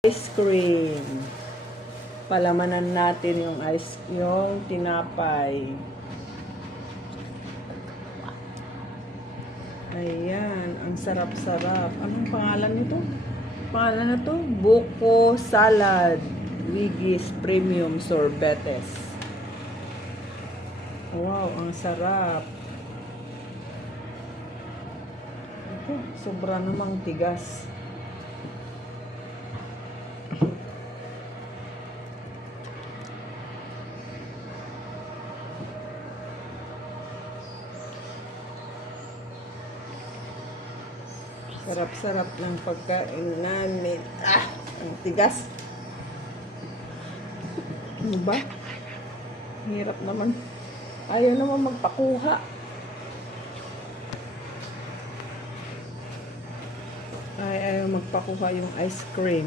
Ice cream. Palamanan natin yung tinapay. Ayan, ang sarap-sarap. Anong pangalan nito? Pangalan na to? Buko Salad. Wiggy's Premium Sorbetes. Wow, ang sarap. Sobra namang tigas. Sarap-sarap ng pagkain namin. Ang tigas. Ano ba? Hirap naman. Ayaw naman magpakuha. Ayaw magpakuha yung ice cream.